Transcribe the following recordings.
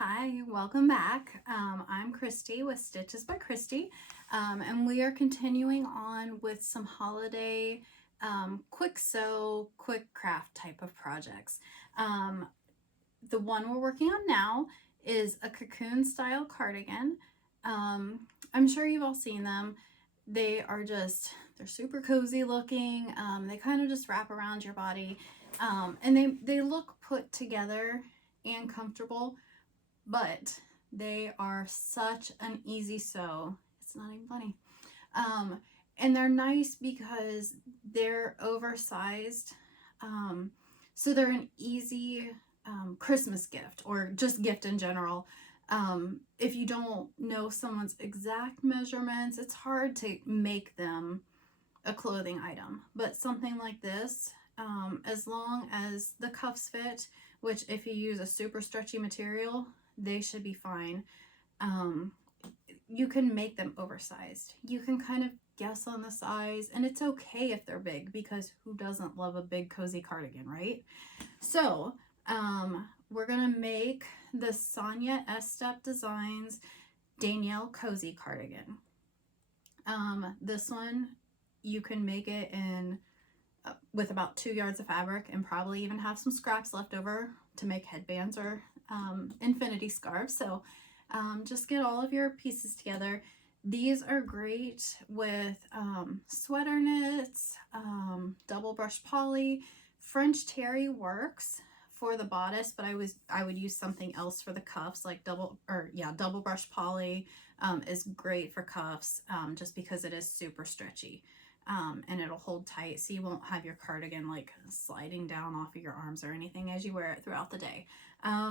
Hi, welcome back. I'm Christy with Stitches by Christy, and we are continuing on with some holiday quick sew, quick craft type of projects. The one we're working on now is a cocoon style cardigan. I'm sure you've all seen them. They're super cozy looking. They kind of just wrap around your body, and they look put together and comfortable, but they are such an easy sew. It's not even funny. And they're nice because they're oversized. So they're an easy Christmas gift or just gift in general. If you don't know someone's exact measurements, it's hard to make them a clothing item. But something like this, as long as the cuffs fit, which if you use a super stretchy material, they should be fine. You can make them oversized. You can kind of guess on the size, and it's okay if they're big because who doesn't love a big cozy cardigan, right? So we're gonna make the Sonia S. Step Designs Danielle Cozy Cardigan. This one you can make it in with about 2 yards of fabric and probably even have some scraps left over to make headbands or infinity scarves. So just get all of your pieces together. These are great with sweater knits, double brush poly. French terry works for the bodice, but I would use something else for the cuffs, like double brush poly is great for cuffs, just because it is super stretchy. And it'll hold tight so you won't have your cardigan like sliding down off of your arms or anything as you wear it throughout the day.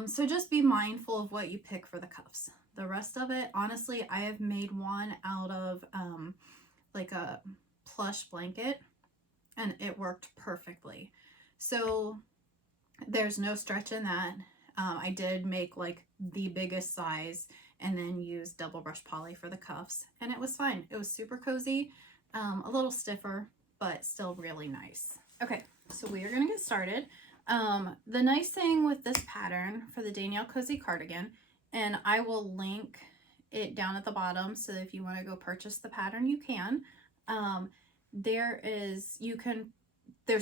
So just be mindful of what you pick for the cuffs. The rest of it, honestly, I have made one out of like a plush blanket and it worked perfectly. So there's no stretch in that. I did make like the biggest size and then use double brush poly for the cuffs, and it was fine. It was super cozy. A little stiffer, but still really nice. Okay, so we are gonna get started. The nice thing with this pattern for the Danielle Cozy Cardigan, and I will link it down at the bottom, so if you want to go purchase the pattern, you can. There's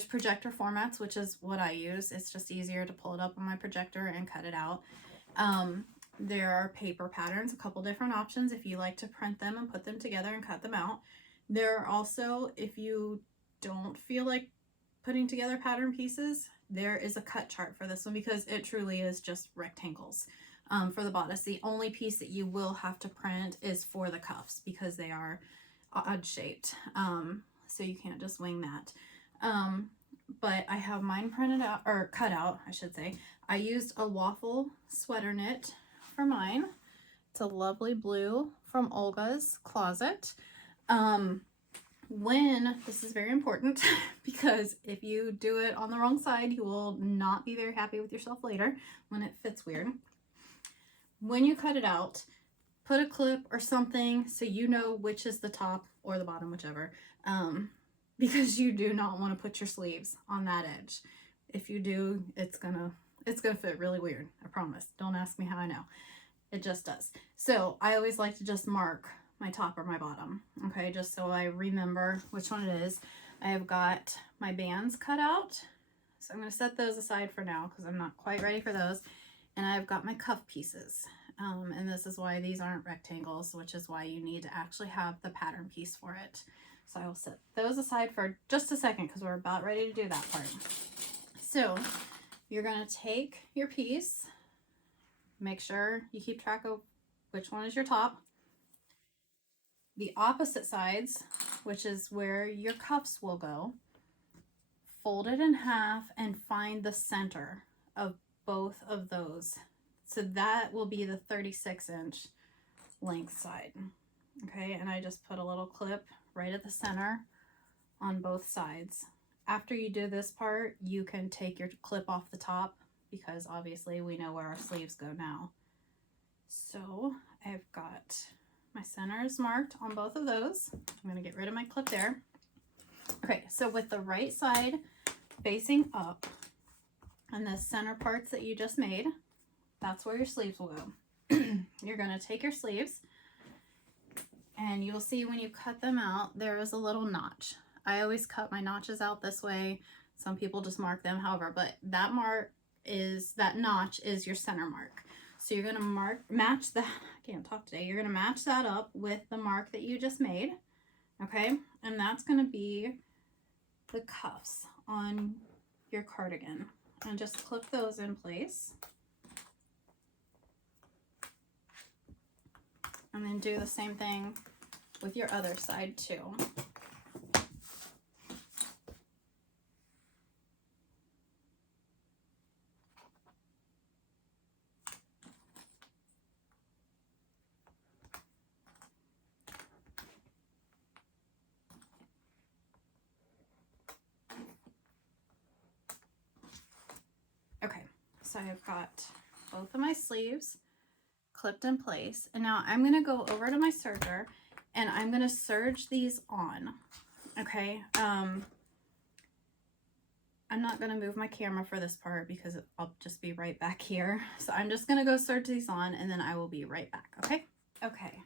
projector formats, which is what I use. It's just easier to pull it up on my projector and cut it out. There are paper patterns, a couple different options if you like to print them and put them together and cut them out. There are also, if you don't feel like putting together pattern pieces, there is a cut chart for this one because it truly is just rectangles. For the bodice, the only piece that you will have to print is for the cuffs because they are odd shaped. So you can't just wing that. But I have mine printed out, or cut out, I should say. I used a waffle sweater knit for mine. It's a lovely blue from Olga's Closet. This is very important because if you do it on the wrong side, you will not be very happy with yourself later when it fits weird. When you cut it out, put a clip or something so you know which is the top or the bottom, whichever, because you do not want to put your sleeves on that edge. If you do, it's gonna fit really weird, I promise. Don't ask me how I know. It just does. So I always like to just mark my top or my bottom, okay, just so I remember which one it is. I have got my bands cut out, so I'm going to set those aside for now because I'm not quite ready for those. And I've got my cuff pieces, and this is why these aren't rectangles, which is why you need to actually have the pattern piece for it. So I will set those aside for just a second because we're about ready to do that part. So you're going to take your piece, make sure you keep track of which one is your top. The opposite sides, which is where your cuffs will go, fold it in half and find the center of both of those. So that will be the 36-inch length side. Okay, and I just put a little clip right at the center on both sides. After you do this part, you can take your clip off the top because obviously we know where our sleeves go now. So I've got my center is marked on both of those. I'm going to get rid of my clip there. Okay, so with the right side facing up and the center parts that you just made, that's where your sleeves will go. You're going to take your sleeves, and you'll see when you cut them out, there is a little notch. I always cut my notches out this way. Some people just mark them, however, but that notch is your center mark. So you're going to match that. I can't talk today. You're going to match that up with the mark that you just made. Okay. And that's going to be the cuffs on your cardigan, and just clip those in place. And then do the same thing with your other side too. Okay, so I've got both of my sleeves clipped in place, and now I'm going to go over to my serger and I'm going to serge these on. Okay, I'm not going to move my camera for this part because I'll just be right back here. So I'm just going to go serge these on, and then I will be right back. Okay. Okay,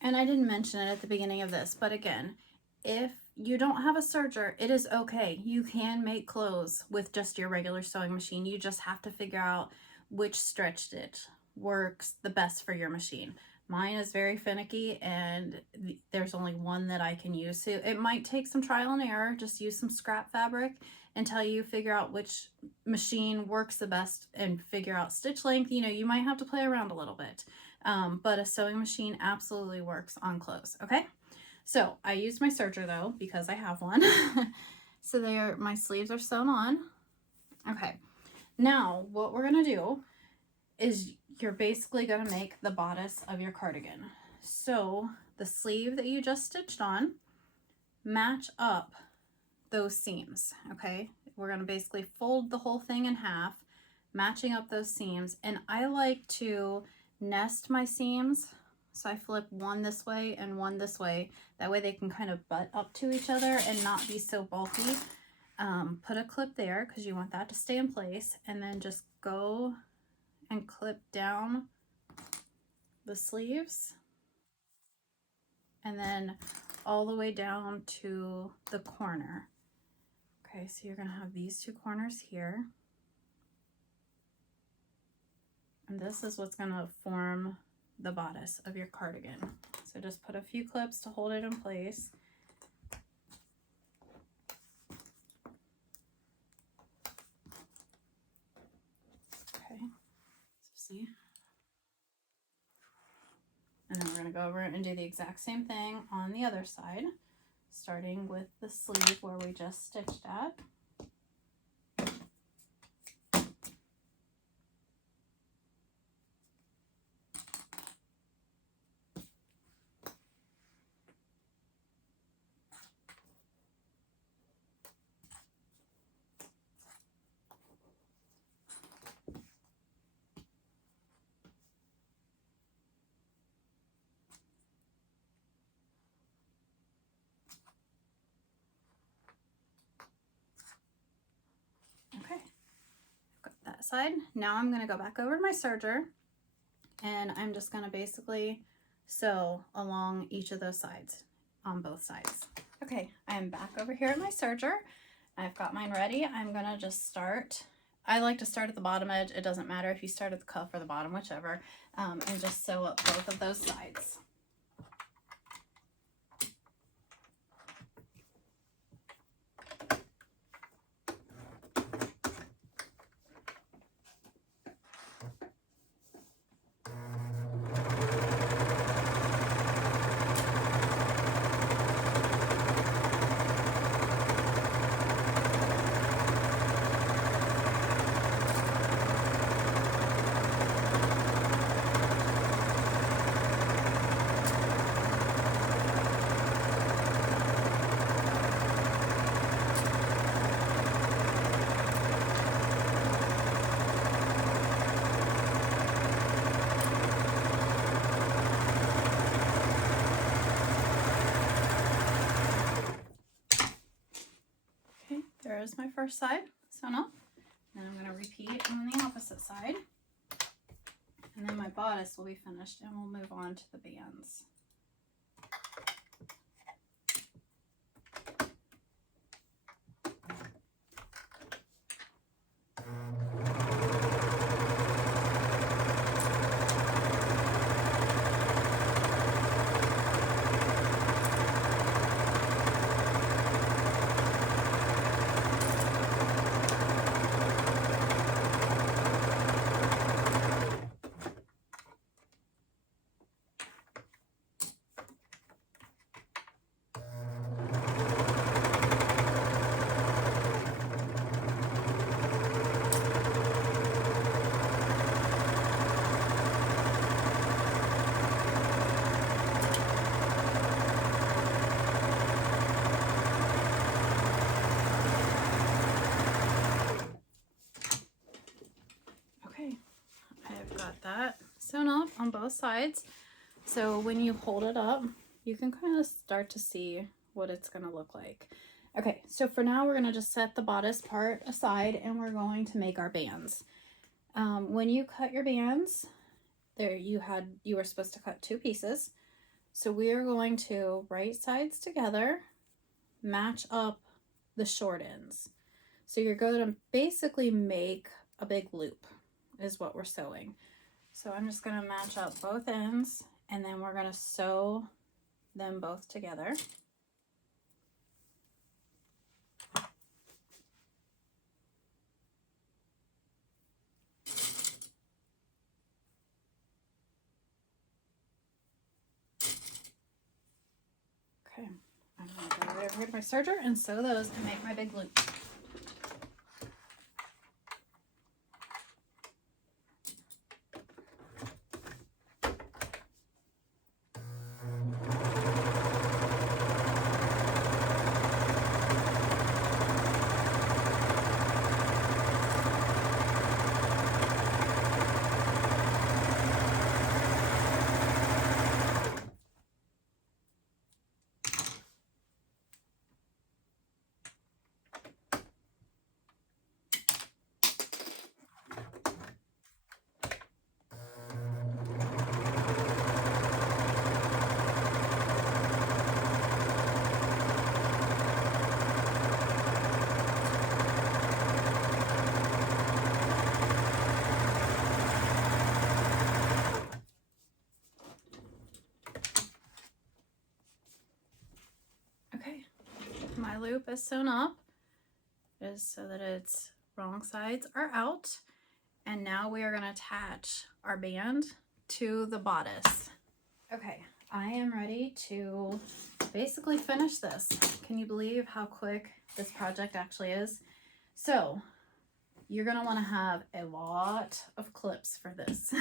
and I didn't mention it at the beginning of this, but again, if you don't have a serger, it is okay. You can make clothes with just your regular sewing machine. You just have to figure out which stretch stitch works the best for your machine. Mine is very finicky, and there's only one that I can use. So it might take some trial and error. Just use some scrap fabric until you figure out which machine works the best and figure out stitch length. You know, you might have to play around a little bit, but a sewing machine absolutely works on clothes. Okay. So I used my serger though, because I have one. So my sleeves are sewn on. Okay. Now what we're going to do is you're basically going to make the bodice of your cardigan. So the sleeve that you just stitched on, match up those seams. Okay. We're going to basically fold the whole thing in half, matching up those seams. And I like to nest my seams. So I flip one this way and one this way. That way they can kind of butt up to each other and not be so bulky. Put a clip there because you want that to stay in place. And then just go and clip down the sleeves. And then all the way down to the corner. Okay, so you're going to have these two corners here. And this is what's going to form the bodice of your cardigan. So just put a few clips to hold it in place. Okay, so see. And then we're going to go over and do the exact same thing on the other side, starting with the sleeve where we just stitched at. Side. Now I'm going to go back over to my serger, and I'm just going to basically sew along each of those sides on both sides. Okay, I'm back over here at my serger. I've got mine ready. I'm going to just start. I like to start at the bottom edge. It doesn't matter if you start at the cuff or the bottom, whichever, and just sew up both of those sides. There's my first side sewn up. Then I'm going to repeat on the opposite side. And then my bodice will be finished and we'll move on to the bands. That sewn up on both sides, so when you hold it up you can kind of start to see what it's going to look like. Okay, so for now we're going to just set the bodice part aside and we're going to make our bands. When you cut your bands, there you were supposed to cut 2 pieces, so we are going to right sides together match up the short ends. So you're going to basically make a big loop is what we're sewing. So I'm just going to match up both ends and then we're going to sew them both together. Okay, I'm going to go right over here to my serger and sew those and make my big loop. My loop is sewn up just so that its wrong sides are out, and now we are going to attach our band to the bodice. Okay, I am ready to basically finish this. Can you believe how quick this project actually is? So you're going to want to have a lot of clips for this.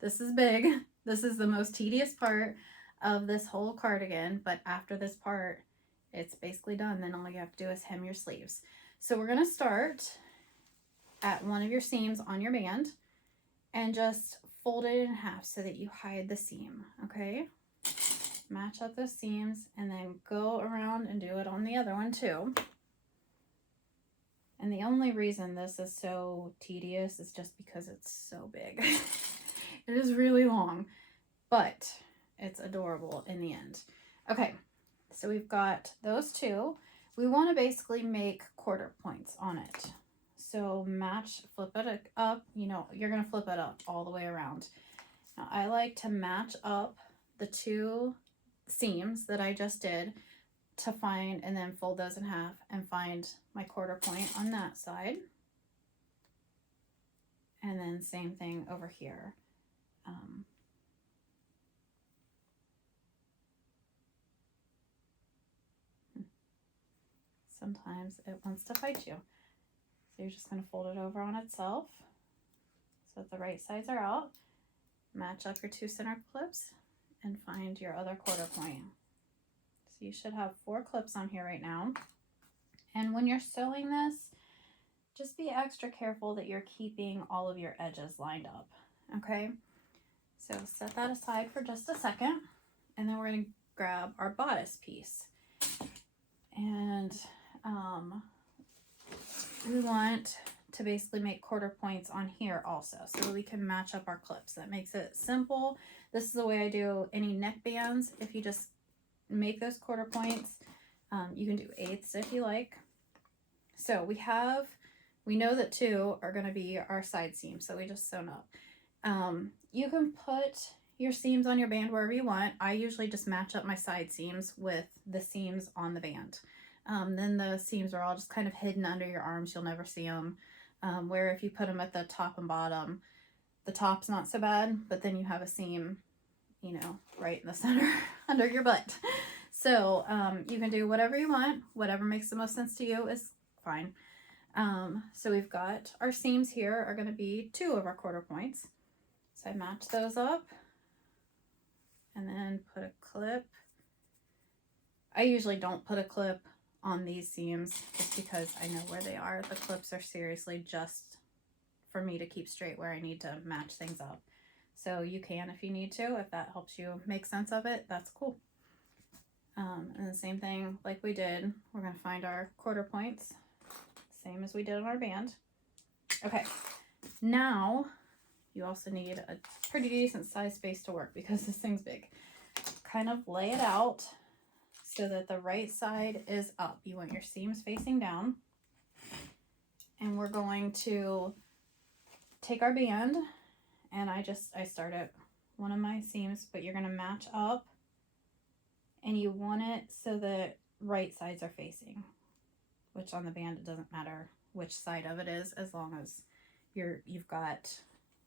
This is big. This is the most tedious part of this whole cardigan, but after this part it's basically done. Then all you have to do is hem your sleeves. So we're going to start at one of your seams on your band and just fold it in half so that you hide the seam. Okay, match up those seams and then go around and do it on the other one too. And the only reason this is so tedious is just because it's so big. It is really long, but it's adorable in the end. Okay, so we've got those two. We want to basically make quarter points on it. So flip it up, you're going to flip it up all the way around. Now I like to match up the 2 seams that I just did to find, and then fold those in half and find my quarter point on that side. And then same thing over here. Sometimes it wants to fight you. So you're just going to fold it over on itself so that the right sides are out. Match up your 2 center clips and find your other quarter point. So you should have 4 clips on here right now. And when you're sewing this, just be extra careful that you're keeping all of your edges lined up. Okay, so set that aside for just a second, and then we're going to grab our bodice piece. And we want to basically make quarter points on here also, so we can match up our clips. That makes it simple. This is the way I do any neck bands. If you just make those quarter points, you can do eighths if you like. So we know that 2 are going to be our side seams, so we just sewn up. You can put your seams on your band wherever you want. I usually just match up my side seams with the seams on the band. Then the seams are all just kind of hidden under your arms. You'll never see them. Where if you put them at the top and bottom, the top's not so bad, but then you have a seam, you know, right in the center under your butt. So you can do whatever you want. Whatever makes the most sense to you is fine. So we've got our seams here are going to be 2 of our quarter points. So I match those up and then put a clip. I usually don't put a clip on these seams just because I know where they are. The clips are seriously just for me to keep straight where I need to match things up. So you can if you need to, if that helps you make sense of it, that's cool. And the same thing like we did, we're going to find our quarter points, same as we did on our band. Okay, now you also need a pretty decent size space to work because this thing's big. Kind of lay it out so that the right side is up. You want your seams facing down. And we're going to take our band, and I start at one of my seams, but you're going to match up, and you want it so that right sides are facing, which on the band it doesn't matter which side of it is as long as you've got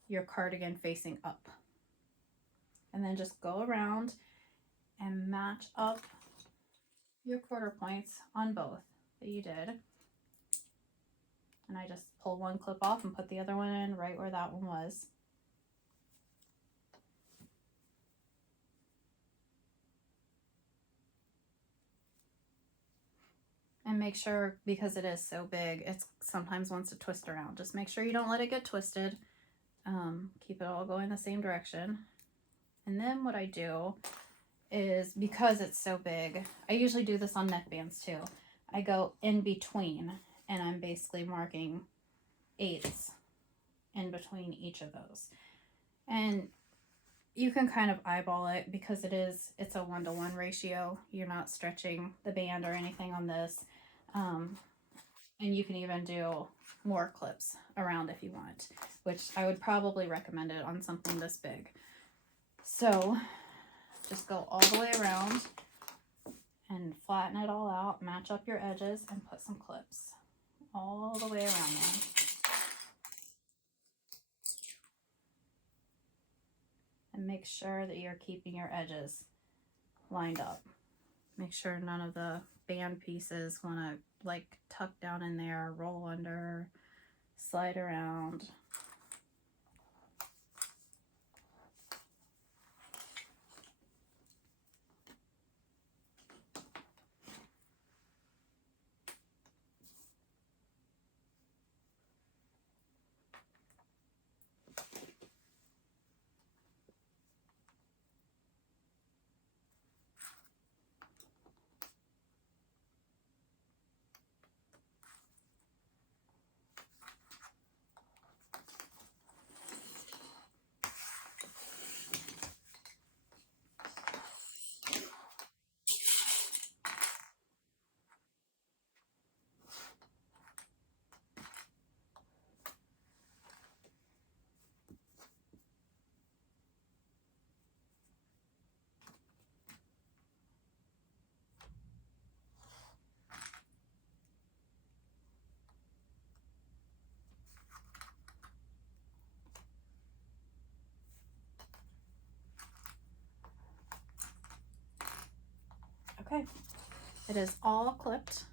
your cardigan facing up. And then just go around and match up your quarter points on both that you did. And I just pull one clip off and put the other one in right where that one was. And make sure, because it is so big, it sometimes wants to twist around. Just make sure you don't let it get twisted. Keep it all going the same direction. And then what I do is, because it's so big, I usually do this on neckbands too. I go in between, and I'm basically marking eighths in between each of those. And you can kind of eyeball it because it's a 1-to-1 ratio. You're not stretching the band or anything on this. And you can even do more clips around if you want, which I would probably recommend it on something this big. So just go all the way around and flatten it all out, match up your edges, and put some clips all the way around there. And make sure that you're keeping your edges lined up. Make sure none of the band pieces want to like tuck down in there, roll under, slide around. Okay, it is all clipped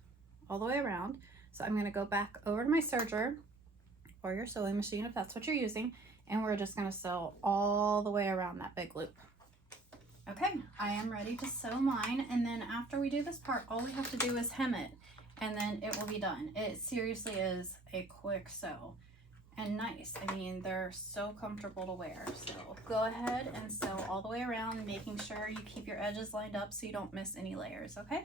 all the way around. So I'm going to go back over to my serger or your sewing machine if that's what you're using, and we're just going to sew all the way around that big loop. Okay, I am ready to sew mine, and then after we do this part, all we have to do is hem it, and then it will be done. It seriously is a quick sew. And nice. I mean, they're so comfortable to wear. So go ahead and sew all the way around, making sure you keep your edges lined up so you don't miss any layers, okay?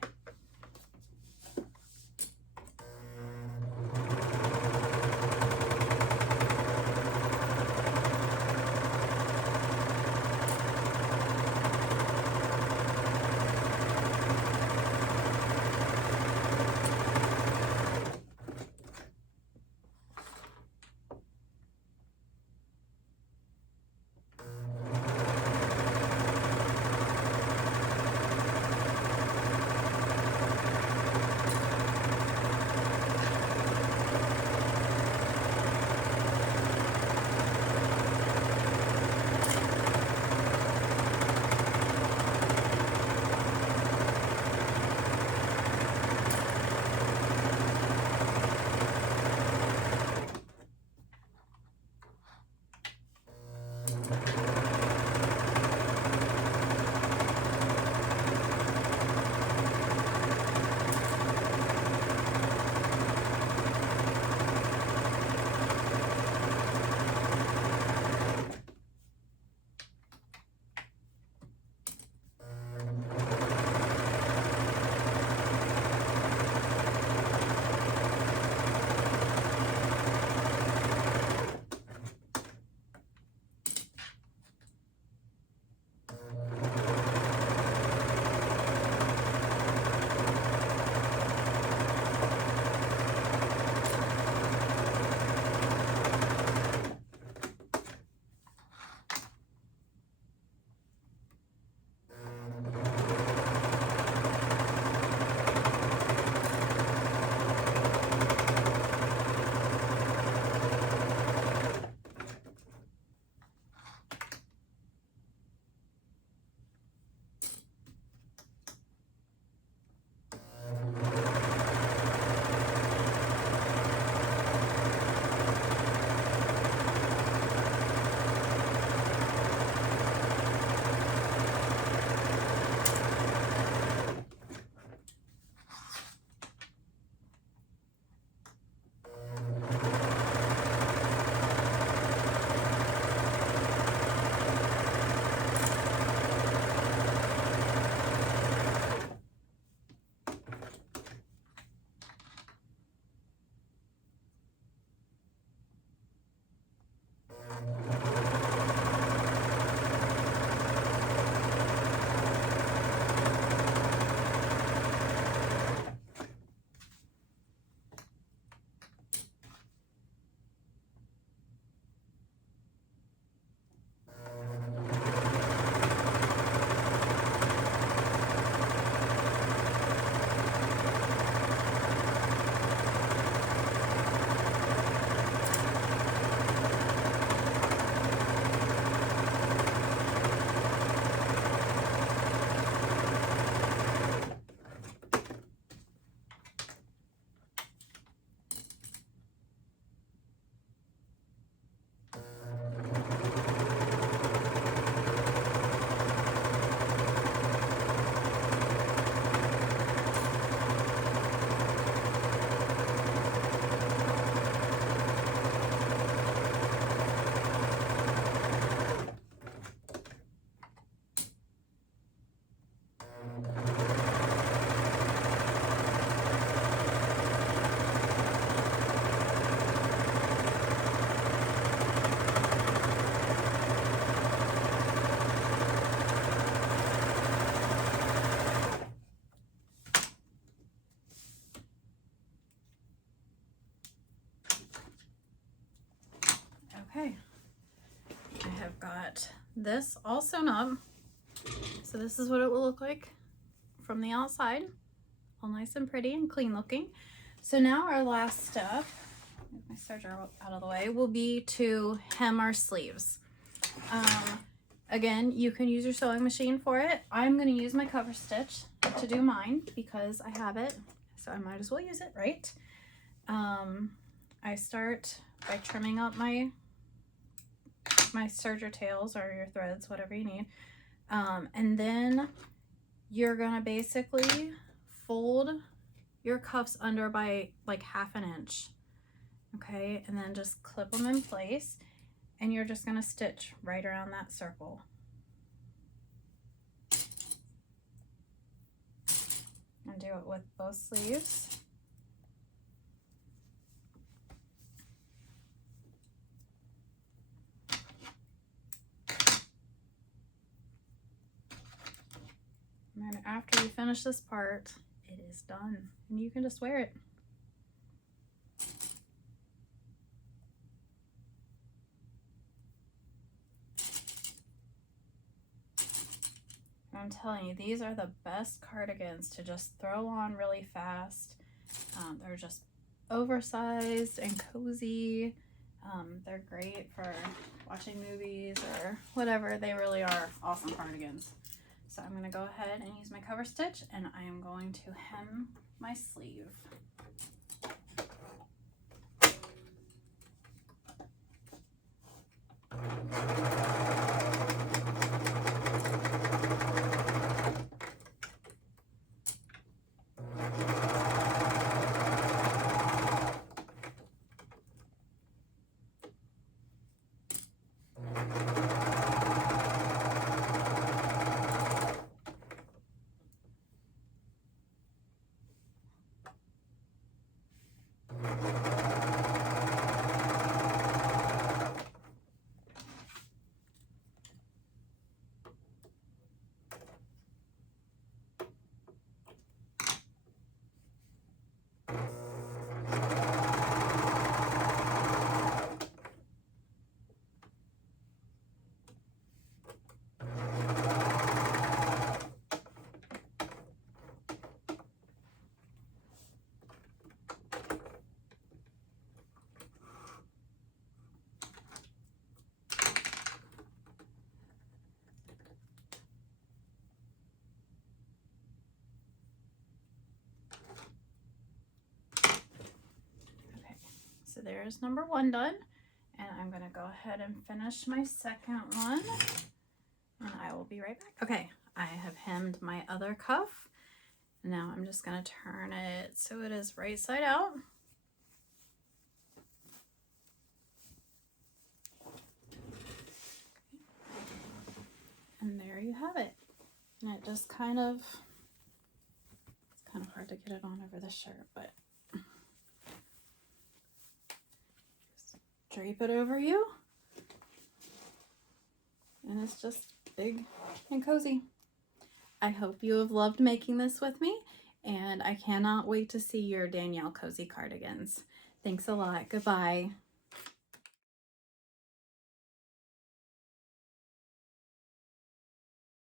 I've got this all sewn up. So this is what it will look like from the outside, all nice and pretty and clean looking. So now our last step, move my serger out of the way, will be to hem our sleeves. Again, you can use your sewing machine for it. I'm going to use my cover stitch to do mine because I have it, so I might as well use it, right? I start by trimming up my serger tails or your threads, whatever you need. And then you're going to basically fold your cuffs under by like 1/2 inch. Okay, and then just clip them in place, and you're just going to stitch right around that circle. And do it with both sleeves. And then after you finish this part, it is done, and you can just wear it. I'm telling you, these are the best cardigans to just throw on really fast. They're just oversized and cozy. They're great for watching movies or whatever. They really are awesome cardigans. So I'm going to go ahead and use my cover stitch, and I am going to hem my sleeve. So there's number 1 done, and I'm going to go ahead and finish my second one, and I will be right back. Okay, I have hemmed my other cuff. Now I'm just going to turn it so it is right side out. And there you have it. And it just it's kind of hard to get it on over the shirt, but drape it over you, and it's just big and cozy. I hope you have loved making this with me, and I cannot wait to see your Danielle Cozy cardigans. Thanks a lot. Goodbye.